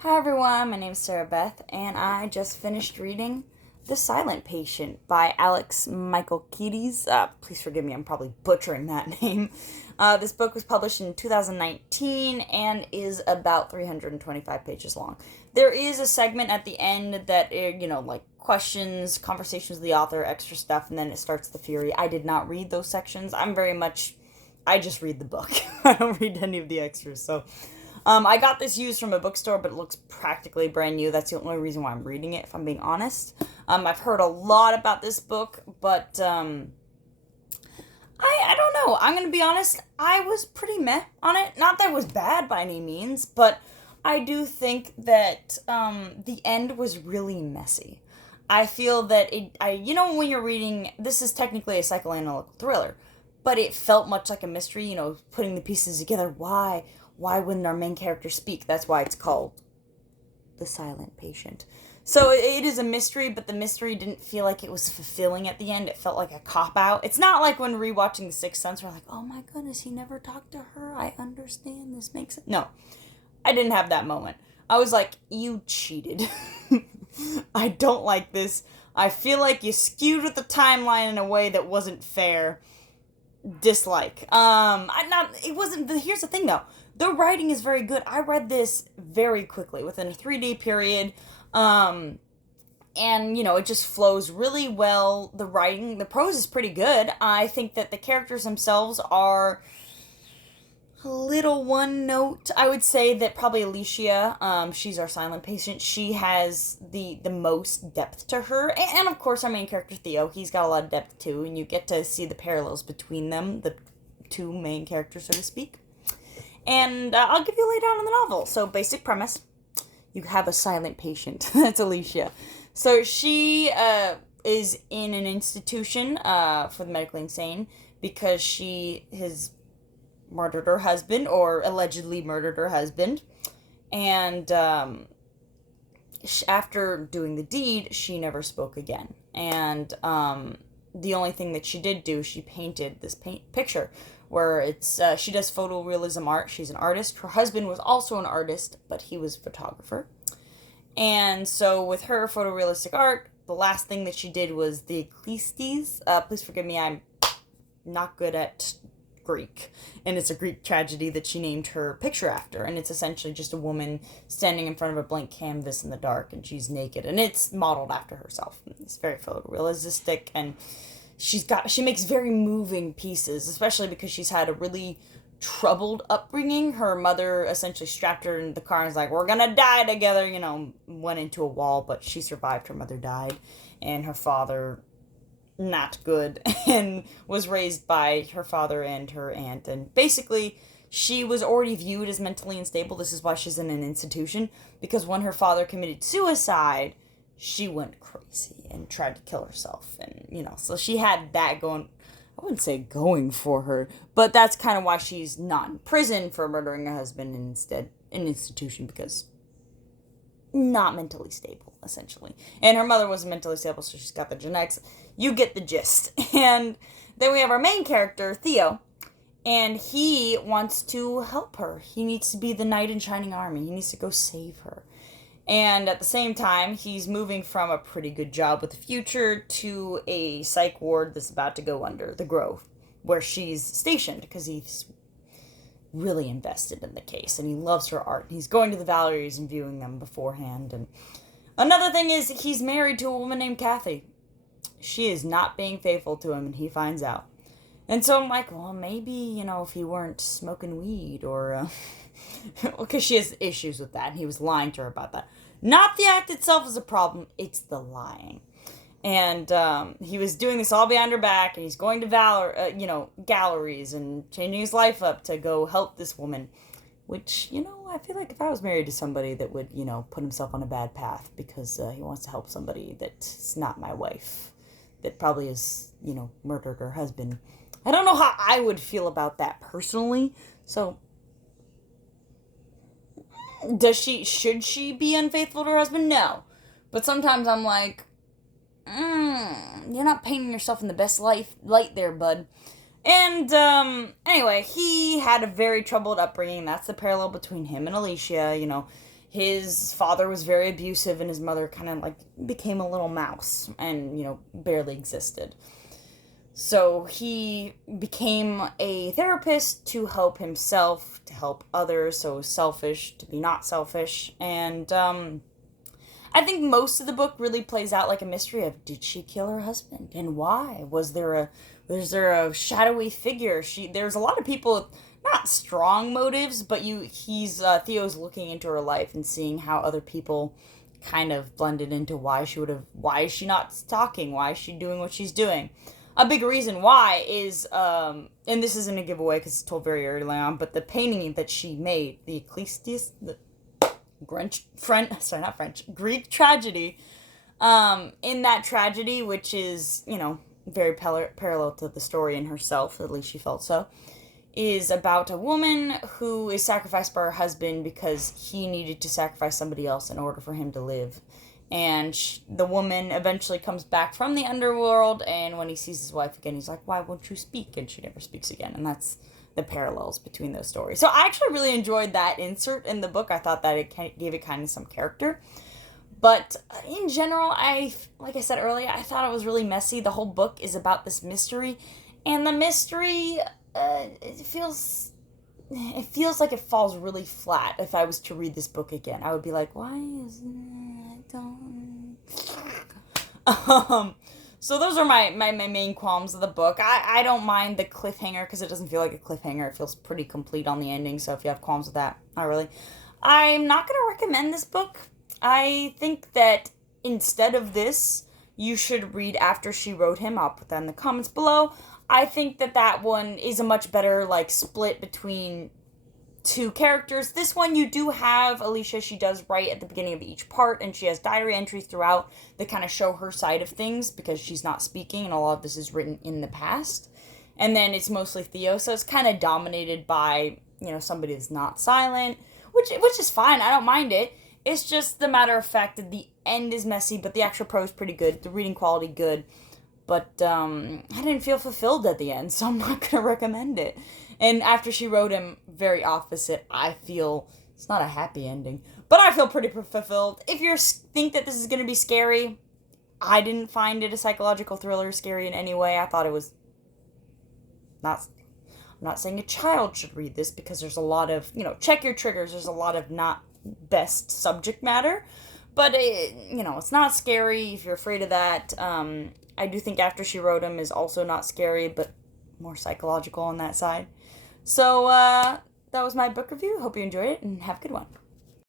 Hi everyone, my name is Sarah Beth, and I just finished reading The Silent Patient by Alex Michaelides. Please forgive me, I'm probably butchering that name. This book was published in 2019 and is about 325 pages long. There is a segment at the end that, like questions, conversations with the author, extra stuff, and then it starts the fury. I did not read those sections. I just read the book. I don't read any of the extras, so I got this used from a bookstore, but it looks practically brand new. That's the only reason why I'm reading it, if I'm being honest. I've heard a lot about this book, but I don't know. I'm going to be honest. I was pretty meh on it. Not that it was bad by any means, but I do think that the end was really messy. I feel that when you're reading, this is technically a psychoanalytical thriller, but it felt much like a mystery, putting the pieces together. Why wouldn't our main character speak? That's why it's called The Silent Patient. So it is a mystery, but the mystery didn't feel like it was fulfilling at the end. It felt like a cop-out. It's not like when rewatching The Sixth Sense, we're like, oh my goodness, he never talked to her. I understand. This makes sense. No, I didn't have that moment. I was like, you cheated. I don't like this. I feel like you skewed with the timeline in a way that wasn't fair. Dislike. It wasn't, here's the thing though. The writing is very good. I read this very quickly, within a 3-day period. It just flows really well. The prose is pretty good. I think that the characters themselves are a little one note. I would say that probably Alicia, she's our silent patient. She has the most depth to her. And of course, our main character, Theo, he's got a lot of depth too. And you get to see the parallels between them, the two main characters, so to speak. And I'll give you a lay down on the novel. So, basic premise. You have a silent patient. That's Alicia. So, she is in an institution for the medically insane because she has murdered her husband, or allegedly murdered her husband. And after doing the deed, she never spoke again. And the only thing that she did do, she painted this picture where it's she does photorealism art. She's an artist. Her husband was also an artist, but he was a photographer. And so with her photorealistic art, the last thing that she did was the Michaelides. Please forgive me, I'm not good at Greek. And it's a Greek tragedy that she named her picture after. And it's essentially just a woman standing in front of a blank canvas in the dark, and she's naked. And it's modeled after herself. It's very photorealistic, and she makes very moving pieces, especially because she's had a really troubled upbringing. Her mother essentially strapped her in the car and was like, we're gonna die together, went into a wall, but she survived. Her mother died, and her father, not good, and was raised by her father and her aunt. And basically, she was already viewed as mentally unstable. This is why she's in an institution, because when her father committed suicide, she went crazy and tried to kill herself. And, so she had that going. I wouldn't say going for her, but that's kind of why she's not in prison for murdering her husband, and instead in an institution, because not mentally stable, essentially. And her mother wasn't mentally stable, so she's got the genetics. You get the gist. And then we have our main character, Theo, and he wants to help her. He needs to be the knight in shining armor. He needs to go save her. And at the same time, he's moving from a pretty good job with the future to a psych ward that's about to go under, the Grove, where she's stationed, because he's really invested in the case, and he loves her art. He's going to the Valeries and viewing them beforehand. And another thing is, he's married to a woman named Kathy. She is not being faithful to him, and he finds out. And so I'm like, well, maybe, if he weren't smoking weed, or because she has issues with that, and he was lying to her about that. Not the act itself is a problem, it's the lying. And he was doing this all behind her back, and he's going to galleries and changing his life up to go help this woman. Which, I feel like if I was married to somebody that would, put himself on a bad path because he wants to help somebody that's not my wife, that probably has, murdered her husband. I don't know how I would feel about that personally. So, should she be unfaithful to her husband? No. But sometimes I'm like, you're not painting yourself in the best light there, bud. And, anyway, he had a very troubled upbringing. That's the parallel between him and Alicia. his father was very abusive and his mother kind of like became a little mouse and, barely existed. So he became a therapist to help himself, to help others, so selfish to be not selfish. And I think most of the book really plays out like a mystery of, did she kill her husband and why? Was there a shadowy figure? There's a lot of people, not strong motives, but Theo's looking into her life and seeing how other people kind of blended into why is she not talking? Why is she doing what she's doing? A big reason why is, and this isn't a giveaway because it's told very early on, but the painting that she made, the Ecclesiastes, the Greek tragedy, in that tragedy, which is, very parallel to the story in herself, at least she felt so, is about a woman who is sacrificed by her husband because he needed to sacrifice somebody else in order for him to live. And the woman eventually comes back from the underworld, and when he sees his wife again, he's like, why won't you speak? And she never speaks again. And that's the parallels between those stories. So I actually really enjoyed that insert in the book. I thought that it gave it kind of some character. But in general, like I said earlier, I thought it was really messy. The whole book is about this mystery. And the mystery, it feels like it falls really flat. If I was to read this book again, I would be like, why isn't it? So those are my main qualms of the book. I don't mind the cliffhanger because it doesn't feel like a cliffhanger. It feels pretty complete on the ending. So if you have qualms with that, not really. I'm not going to recommend this book. I think that instead of this, you should read After She Wrote Him. I'll put that in the comments below. I think that one is a much better split between two characters. This one you do have Alicia. She does write at the beginning of each part, and she has diary entries throughout that kind of show her side of things because she's not speaking, and a lot of this is written in the past. And then it's mostly Theo, so it's kind of dominated by somebody that's not silent, which is fine. I don't mind it. It's just the matter of fact that the end is messy, but the actual prose pretty good. The reading quality good. But I didn't feel fulfilled at the end, so I'm not going to recommend it. And After She Wrote Him, very opposite. I feel it's not a happy ending, but I feel pretty fulfilled. If you think that this is going to be scary, I didn't find it a psychological thriller scary in any way. I thought it was not... I'm not saying a child should read this because there's a lot of, check your triggers. There's a lot of not best subject matter, but it's not scary if you're afraid of that. I do think After She Wrote Him is also not scary, but more psychological on that side. So, that was my book review. Hope you enjoyed it, and have a good one.